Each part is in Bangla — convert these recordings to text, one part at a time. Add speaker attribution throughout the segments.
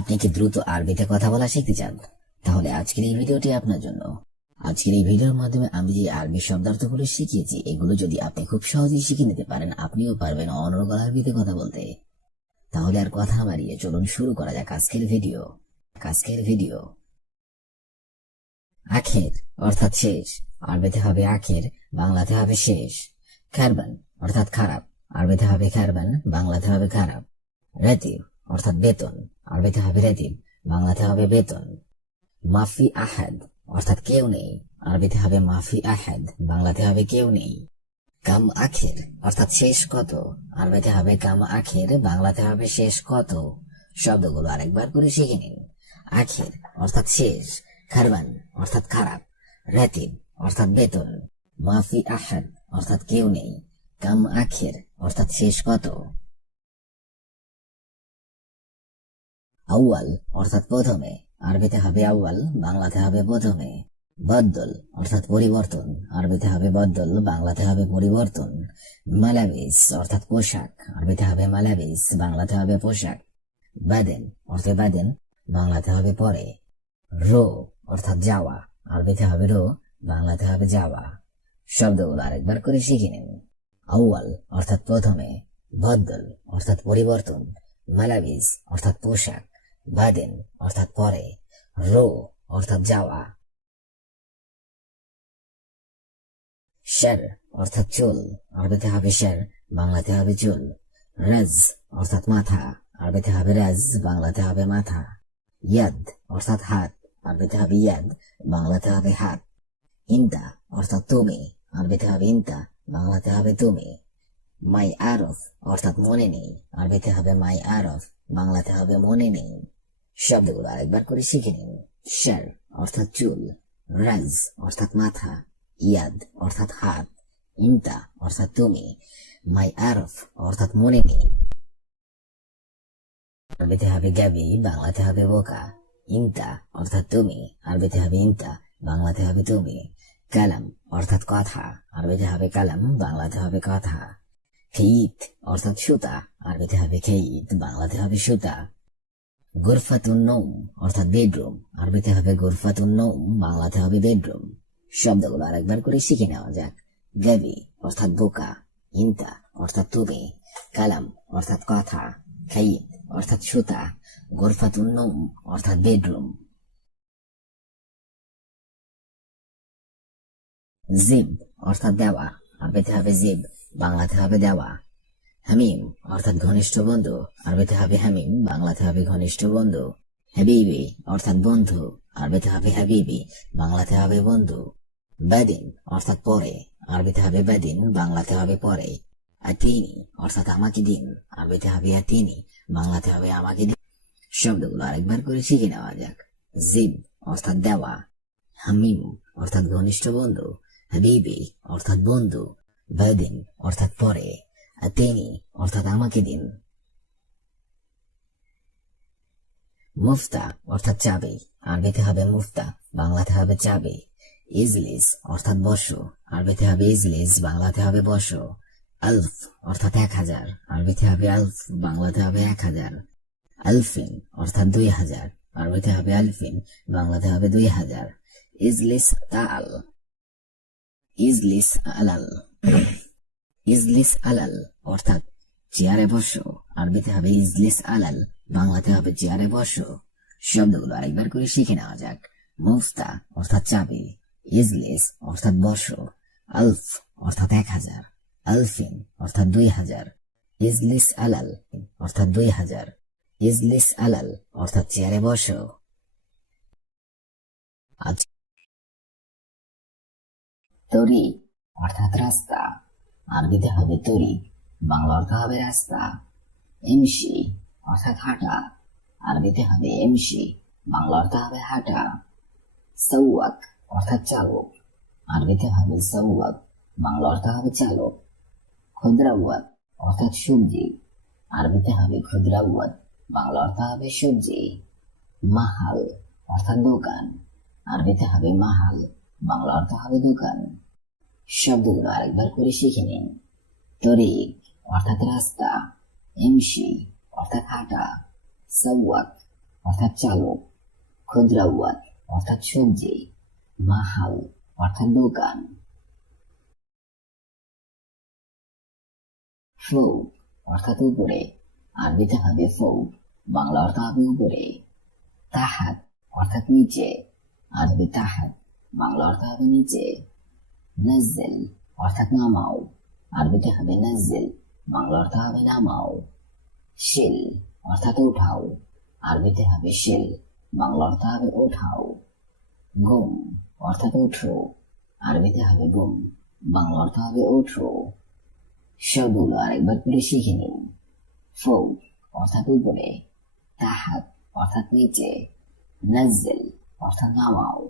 Speaker 1: আপনি কি দ্রুত আরবিতে কথা বলা শিখতে চান তাহলে আজকের এই ভিডিওটি আপনার জন্য। আজকের এই ভিডিওর মাধ্যমে আমি যে আরবি শব্দার্থগুলো শিখিয়েছি, এগুলো যদি আপনি খুব সহজেই শিখে নিতে পারেন, আপনিও পারবেন অনর্গল আরবিতে কথা বলতে। তাহলে আর কথা বাড়িয়ে চলুন শুরু করা যাক আজকের ভিডিও। আজকের ভিডিও। আখের, অর্থাৎ শেষ। আরবিতে হবে আখের, বাংলাতে হবে শেষ। খারবান, অর্থাৎ খারাপ। আরবিতে হবে খারবান, বাংলাতে হবে খারাপ। রেতিব, অর্থাৎ বেতন। আরবিতে হবে রেতিব বাংলাতে হবে বেতন। মাফি আহাদ, অর্থাৎ কেউ নেই। আরবিতে হবে মাফি আহাদ, বাংলাতে হবে কেউ নেই। কাম আখের, অর্থাৎ শেষ কত? আরবিতে হবে কাম আখের, বাংলাতে হবে শেষ কত? শব্দগুলো আরেকবার করে শিখে নিন। আখের, অর্থাৎ শেষ। খারবান, অর্থাৎ খারাপ। রেতিব, অর্থাৎ বেতন। মাফি আহাদ, অর্থাৎ কেউ নেই। কাম আখের, অর্থাৎ শেষ কত? আউয়াল অর্থাৎ প্রথমে, আরবিতে হবে আউয়াল, বাংলাতে হবে প্রথমে। বদল অর্থাৎ পরিবর্তন, আরবিতে হবে বদ্দল, বাংলাতে হবে পরিবর্তন। মালাবিস অর্থাৎ পোশাক, আরবিতে হবে মালাবিস, বাংলাতে হবে পোশাক। বাদেন অর্থে বাদেন, বাংলাতে হবে পরে। রো অর্থাৎ যাওয়া, আরবিতে হবে রো, বাংলাতে হবে যাওয়া। শব্দগুলো আরেকবার করে শিখে নিন। আউয়াল অর্থাৎ প্রথমে, বদ্দল অর্থাৎ পরিবর্তন, মালাবিস অর্থাৎ পোশাক। বাদেন অর্থাৎ পরে, রো, অর্থাৎ যাওয়া। শের, অর্থাৎ চুল, আরবিতে হবে শের, বাংলাতে হবে চুল। রাজ, অর্থাৎ মাথা, আরবিতে হবে রাজ, বাংলাতে হবে মাথা। ইয়াদ, অর্থাৎ হাত, আরবিতে হবে ইয়াদ, বাংলাতে হবে হাত। ইন্তা অর্থাৎ তুমি, আরবিতে হবে ইন্তা বাংলাতে হবে তুমি। মাই আরফ, অর্থাৎ মনে নেই, আরবিতে হবে মাই আরফ, বাংলাতে হবে মনে নেই। শব্দগুলো আরেকবার করে শিখে নিন। শের অর্থাৎ চুল, রাজ অর্থাৎ মাথা, ইয়াদ অর্থাৎ হাত ইন্তা অর্থাৎ তুমি, মাই আরফ অর্থাৎ মনে নেই। আরবিতে হবে গাবি বাংলাতে হবে বোকা। ইন্তা অর্থাৎ তুমি, আরবিতে হবে ইন্তা বাংলাতে হবে তুমি। কালাম অর্থাৎ কথা, আরবিতে হবে কালাম, বাংলাতে হবে কথা। খেইত অর্থাৎ সুতা, আরবিতে হবে খেইত, বাংলাতে হবে সুতা। গুরফাতুন নৌম অর্থাৎ বেডরুম। আরবিতে হবে গুরফাতুন নৌম বাংলাতে হবে বেডরুম। শব্দগুলো আরেকবার করে শিখে নেওয়া যাক। গাবি, অর্থাৎ বোকা। ইন্তা, অর্থাৎ তুমি কালাম, অর্থাৎ কথা। খাইদ অর্থাৎ সুতা। গোরফাতুন নৌম অর্থাৎ বেডরুম। জিব, অর্থাৎ দেওয়া। আরবিতে হবে জিব, বাংলাতে হবে দেওয়া। হামিম, অর্থাৎ ঘনিষ্ঠ বন্ধু। আরবিতে হবে হামিম, বাংলাতে হবে ঘনিষ্ঠ বন্ধু। হাবিবি, অর্থাৎ বন্ধু। আরবিতে হবে হাবিবি, বাংলাতে হবে বন্ধু। বেদিন, অর্থাৎ পরে। আরবিতে হবে বেদিন, বাংলাতে হবে পরে। আতিনি, অর্থাৎ আমাকে দিন। আরবিতে হবে আতিনি, বাংলাতে হবে আমাকে দিন। শব্দগুলো আরেকবার করে শিখে নেওয়া যাক। জিব, অর্থাৎ দেওয়া। হামিম, অর্থাৎ ঘনিষ্ঠ বন্ধু। হাবিবি, অর্থাৎ বন্ধু। বেদিন, অর্থাৎ পরে। আতিনি অর্থাৎ আমাকে দিন। মুফতা, অর্থাৎ চাবি। আরবিতে হবে মুফতা, বাংলাতে হবে চাবি। ইজলিস, অর্থাৎ বসো। আরবিতে হবে ইজলিস, বাংলাতে হবে বসো। আলফ, অর্থাৎ এক হাজার। আরবিতে হবে আলফ, বাংলাতে হবে এক হাজার। আলফিন, অর্থাৎ দুই হাজার। আরবিতে হবে আলফিন, বাংলাতে হবে দুই হাজার। ইজলিস তাল ইজলিস আলাল। ইজলিস আলাল, অর্থাৎ চেয়ারে বসো। আরবিতে হবে ইজলিস আলাল, বাংলাতে হবে চেয়ারে বসো। শব্দগুলো আরেকবার করে শিখে নেওয়া যাক। মুফতা, অর্থাৎ চাবি। ইজলিস, অর্থাৎ বসো। আলফ, অর্থাৎ এক হাজার। আলফিন, অর্থাৎ দুই হাজার। ইজলিস আলাল, অর্থাৎ দুই হাজার। ইজলিস আলাল, অর্থাৎ চেয়ারে বসো। তরি, অর্থাৎ রাস্তা। আরবিতে হবে তরি বাংলা অর্থ হবে রাস্তা। এমসি অর্থাৎ হাঁটা। আরবিতে হবে এমসি, বাংলা অর্থ হবে হাঁটা। সৌয়াক অর্থাৎ চালক। আরবিতে হবে সৌয়াক বাংলা অর্থ হবে চালক। ক্ষুদ্রাওয়াত অর্থাৎ সবজি। আরবিতে হবে ক্ষুদ্রাওয়াত বাংলা অর্থ হবে সবজি। মাহাল অর্থাৎ দোকান। আরবিতে হবে মাহাল, বাংলা অর্থ হবে দোকান। শব্দগুলো আরেকবার করে শিখে নিন। তরিক, অর্থাৎ রাস্তা, এমসি, অর্থাৎ হাঁটা, সওয়াক, অর্থাৎ চালক ক্ষুদ্রাওয়াত অর্থাৎ সবজি, মাহাল, অর্থাৎ দোকান। ফৌক, অর্থাৎ উপরে আরবিতে হবে ফৌক, বাংলা অর্থ হবে উপরে। তাহাত, অর্থাৎ নিচে আরবি তাহাত, বাংলা অর্থ হবে নিচে। নাজ্জেল, অর্থাৎ নামাও। আরবিতে হবে নাজ্জেল, বাংলা অর্থ হবে নামাও। শিল, অর্থাৎ উঠাও। আরবিতে হবে শিল, বাংলা অর্থ হবে ওঠাও গুম, অর্থাৎ ওঠো আরবিতে হবে গুম, বাংলা অর্থ হবে ওঠো শব্দগুলো আরেকবার করে শিখে নিন। ফৌ অর্থাৎ উপরে। তাহাত, অর্থাৎ নিচে। নাজ্জেল, অর্থাৎ নামাও।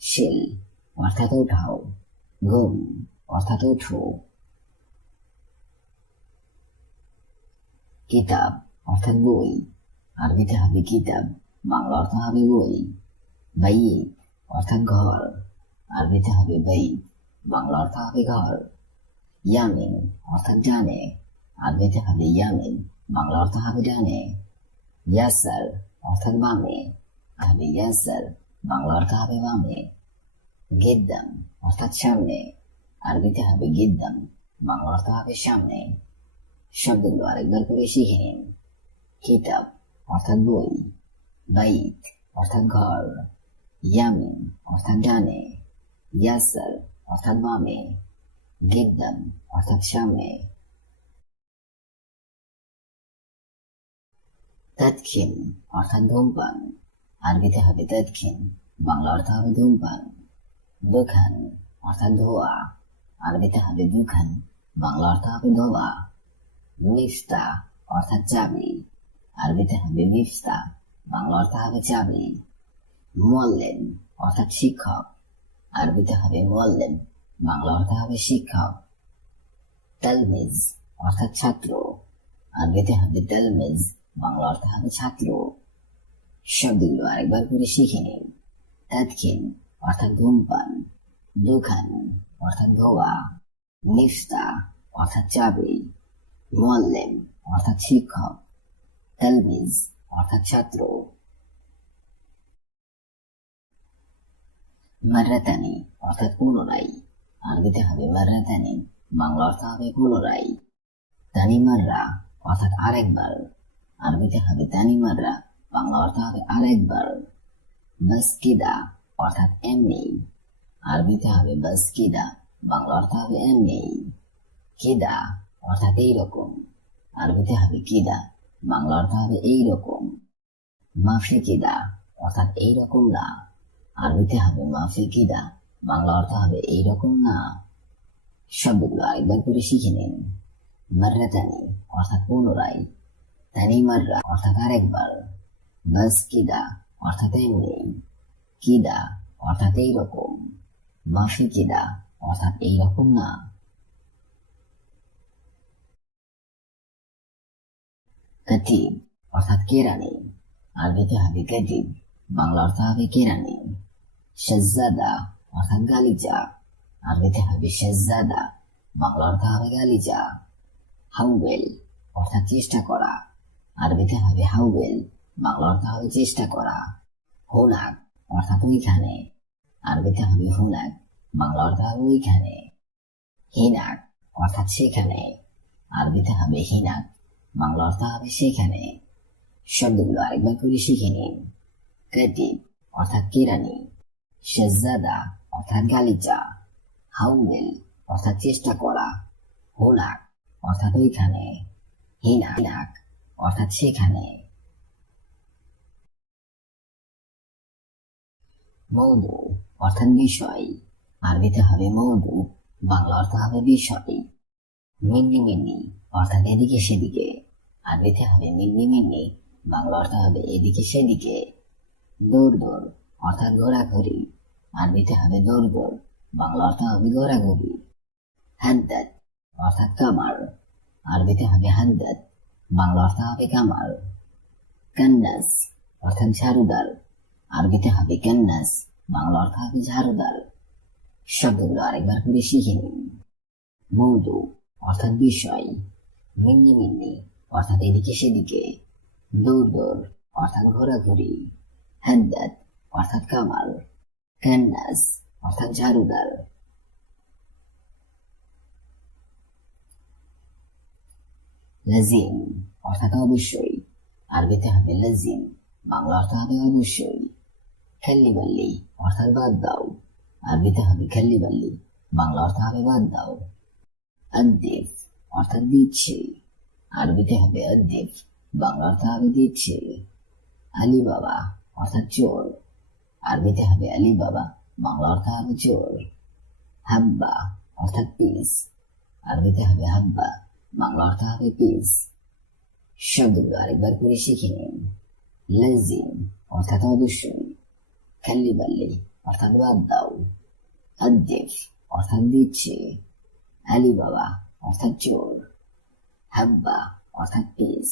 Speaker 1: শিল, অর্থাৎ ওঠাও গুম অর্থাৎ ওঠো কিতাব অর্থাৎ বই আরবিতে হবে কিতাব বাংলা অর্থ হবে বই বাইত অর্থাৎ ঘর আরবিতে হবে বাইত বাংলা অর্থ হবে ঘর ইয়ামিন অর্থাৎ ডানে আরবিতে হবে ইয়ামিন বাংলা অর্থ হবে ডানে ইয়াসার অর্থাৎ বামে হবে ইয়াসার বাংলা অর্থ হবে বামে গিদ্দাম, অর্থাৎ সামনে। আরবিতে হবে গিদ্দাম। বাংলা অর্থ হবে সামনে। শব্দগুলো আরেকবার করে শিখে নিন। কিতাব, অর্থাৎ বই। বাইত, অর্থাৎ ঘর। ইয়ামিন, অর্থাৎ ডানে। ইয়াসার, অর্থাৎ বামে। গিদ্দাম, অর্থাৎ সামনে। তাৎক্ষিন অর্থাৎ ধূমপান। আরবিতে হবে তাৎক্ষিন বাংলা অর্থ হবে ধূমপান। দোকান অর্থাৎ ধোয়া আরবিতে হবে দুখান বাংলা অর্থ হবে ধোয়া মিফতা অর্থাৎ চাবি আরবিতে হবে মিফতা বাংলা অর্থ হবে চাবি মোয়াল্লেম অর্থাৎ শিক্ষক আরবিতে হবে মোয়াল্লেম বাংলা অর্থ হবে শিক্ষক তালমিজ অর্থাৎ ছাত্র আরবিতে হবে তালমিজ বাংলা অর্থ হবে ছাত্র শব্দগুলো আরেকবার করে শিখে নিন তাৎক্ষিন অর্থাৎ ধূমপান দোকান অর্থাৎ ধোয়া মিফতা অর্থাৎ চাবি মোয়াল্লেম অর্থাৎ শিক্ষক তালমিজ অর্থাৎ ছাত্র। মার্রাতানি অর্থাৎ পুনরায়। আরবিতে হবে মারাতানি বাংলা অর্থ হবে পুনরায়। তানি মাররা, অর্থাৎ আরেকবার। আরবিতে হবে তানি মাররা, বাংলা অর্থ হবে আরেকবার। বাসকিদা অর্থাৎ এমনি আরবিতে হবে বাসকিদা বাংলা অর্থ হবে এমনি কিদা অর্থাৎ এইরকম। আরবিতে হবে কিদা বাংলা অর্থ হবে এইরকম। মাফি কিদা অর্থাৎ এইরকম না। আরবিতে হবে মাফি কিদা বাংলা অর্থ হবে এইরকম না। শব্দগুলো আরেকবার করে শিখে নিন। মার্রাতানি অর্থাৎ পুনরায়। তানি মাররা অর্থাৎ আরেকবার। বাস কিদা অর্থাৎ এমনি কিদা অর্থাৎ এইরকম। মাফি কিদা অর্থাৎ এইরকম না। কাতিব, অর্থাৎ কেরানি। আরবিতে হবে কাতিব বাংলা অর্থ হবে কেরানি। শেজাদা অর্থাৎ গালিচা। আরবিতে হবে শেজাদা বাংলা অর্থ হবে গালিচা। হাউবেল অর্থাৎ চেষ্টা করা। আরবিতে হবে হাউবেল বাংলা অর্থ হবে চেষ্টা করা। হুনাক অর্থাৎ ওইখানে। আরবিতে হবে হুনাক, বাংলা অর্থ হবে ওইখানে। হিনাক অর্থাৎ সেখানে আরবিতে হবে হিনাক, বাংলা অর্থ হবে সেখানে। শব্দগুলো আরেকবার করে শিখে নিন। কাতিব অর্থাৎ কেরানি। শেজাদা অর্থাৎ গালিচা। হাউবেল অর্থাৎ চেষ্টা করা। হোনাক অর্থাৎ ওইখানে হিনাক অর্থাৎ সেখানে মৌদু অর্থাৎ বিষয়। আরবিতে হবে মৌদু বাংলা অর্থ হবে বিষয়। মিন্নি মিন্নি, অর্থাৎ এদিকে সেদিকে। আরবিতে হবে মিন্নি মিন্নি, বাংলা অর্থ হবে এদিকে সেদিকে। দৌড় দৌড়, অর্থাৎ ঘোরাঘুরি। আরবিতে হবে দৌড় দৌড়, বাংলা অর্থ হবে ঘোরাঘুরি। হাদ্দাত অর্থাৎ কামার। আরবিতে হবে হাদ্দাত বাংলা অর্থ হবে কামার। কান্নাস, অর্থাৎ ঝাড়ুদার আরবিতে হবে কান্নাস। বাংলা অর্থ হবে ঝাড়ুদার। শব্দগুলো আরেকবার করে শিখে নিন। মৌদু অর্থাৎ বিষয়। মিন্নি মিন্নি, অর্থাৎ এদিকে সেদিকে। দৌড় দৌড় অর্থাৎ ঘোরাঘুরি। হাদ্দাত, অর্থাৎ কামাল। ক্যানভাস অর্থাৎ ঝাড়ুদার। লাজিম, অর্থাৎ অবশ্যই। আরবিতে হবে লাজিম, বাংলা অর্থ হবে অবশ্যই। খেল্লিবাল্লি অর্থাৎ বাদ দাও। আরবিতে হবে খেল্লিবাল্লি বাংলা অর্থ হবে বাদ দাও। আদ্দিফ অর্থাৎ দিচ্ছে। আরবিতে হবে আদ্দিফ বাংলা অর্থ হবে দিচ্ছে। আলী বাবা অর্থাৎ চোর। আরবিতে হবে আলী বাবা বাংলা অর্থ হবে চোর। হাব্বা, অর্থাৎ পিস। আরবিতে হবে হাব্বা, বাংলা অর্থ হবে পিস। শব্দগুলো আরেকবার করে শিখে নিন। লাজিম, অর্থাৎ অবশ্যই খাল্লি বাল্লি অর্থাৎ বাদ দাও আদ্দেফ অর্থাৎ দিচ্ছে আলী বাবা অর্থাৎ চোর, হাব্বা অর্থাৎ পিস।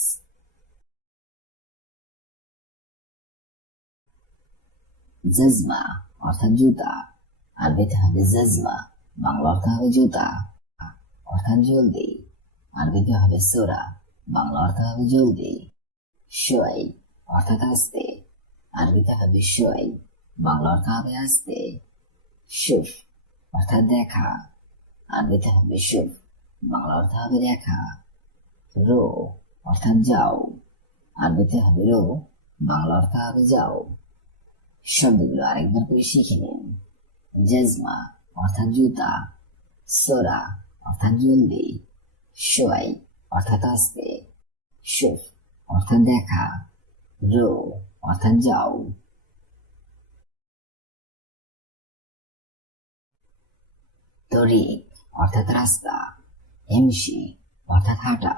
Speaker 1: জজমা অর্থাৎ জুতা, আরবিতে হবে জজমা, বাংলা অর্থ হবে জুতা, অর্থাৎ জলদি। আরবিতে হবে সোরা, বাংলা অর্থ হবে জলদি। শোয়াই অর্থাৎ আস্তে, আরবিতে হবে শোয়াই। বাংলা অর্থ হবে আস্তে শুফ অর্থাৎ দেখা। আরবিতে হবে শুফ বাংলা অর্থ হবে দেখা। রো। অর্থাৎ যাও। আরবিতে হবে রো। বাংলা অর্থ হবে যাও। শব্দগুলো আরেকবার করে শিখে নিন। জেজমা। অর্থাৎ জুতা। সোরা। অর্থাৎ জলদি। শোয়াই অর্থাৎ আসতে। শুফ অর্থাৎ দেখা। রো। অর্থাৎ যাও। তরিক অর্থাৎ রাস্তা, এমসি, অর্থাৎ হাঁটা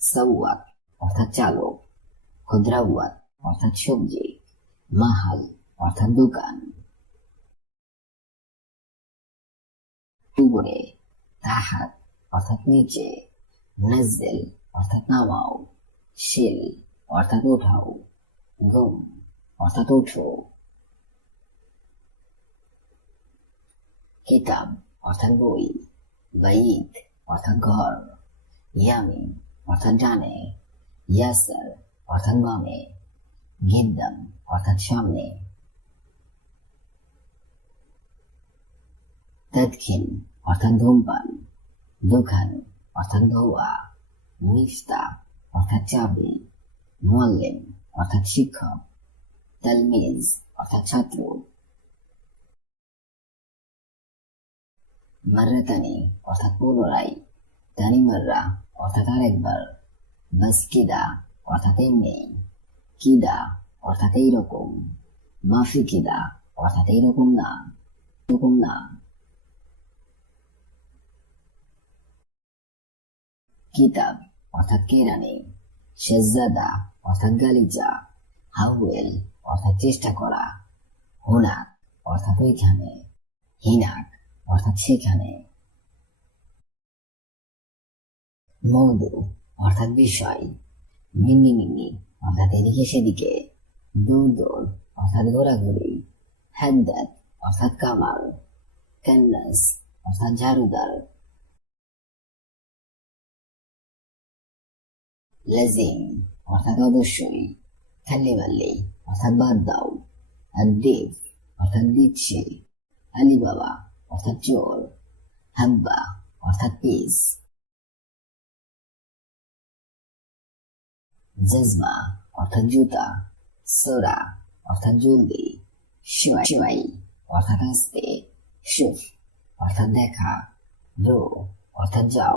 Speaker 1: সৌয়াত অর্থাৎ চালক ক্ষুদ্রাওয়াত অর্থাৎ সবজি, মাহাল, অর্থাৎ দোকান। উপরে, তাহাত, অর্থাৎ নিচে নাজেল অর্থাৎ নামাও, শিল, অর্থাৎ ওঠাও, ঘুম, অর্থাৎ ওঠো। কিতাব অর্থাৎ বই বাইদ অর্থাৎ ঘর ইয়ামিন অর্থাৎ ডানে ইয়াসার অর্থাৎ বামে গিদ্দাম অর্থাৎ সামনে তৎখিন অর্থাৎ ধূমপান দোকান অর্থাৎ ধোয়া মিফতা অর্থাৎ চাবি মোয়াল্লেম অর্থাৎ শিক্ষক তালমিজ অর্থাৎ ছাত্র মার্রাতানি অর্থাৎ পুনরায় তানি মার্রা অর্থাৎ আরেকবার বাস কিদা অর্থাৎ এমনি কিদা অর্থাৎ এইরকম মাফি কিদা অর্থাৎ এইরকম না। এরকম না। কিতাব অর্থাৎ কেরানি। শেজাদা অর্থাৎ গালিচা। হাউয়েল অর্থাৎ চেষ্টা করা। হোনাক অর্থাৎ ওইখানে। হিনাক অর্থাৎ সেখানে মৌদু অর্থাৎ বিষয় মিন্নি মিন্নি অর্থাৎ এদিকে সেদিকে দৌড় দৌড় অর্থাৎ ঘোরাঘুরি হ্যাদ্দাত অর্থাৎ কামাল ক্যানভাস অর্থাৎ ঝাড়ুদার লাজিম অর্থাৎ অবশ্যই খাল্লিবাল্লি অর্থাৎ বাদ দাও আর দেব অর্থাৎ দিচ্ছে আলী বাবা অর্থাৎ চোর হাব্বা অর্থাৎ পিস জজমা, অর্থাৎ জুতা, সোরা, অর্থাৎ জলদি শিবাই শিবাই অর্থাৎ আসতে শুফ অর্থাৎ দেখা, রো, অর্থাৎ যাও।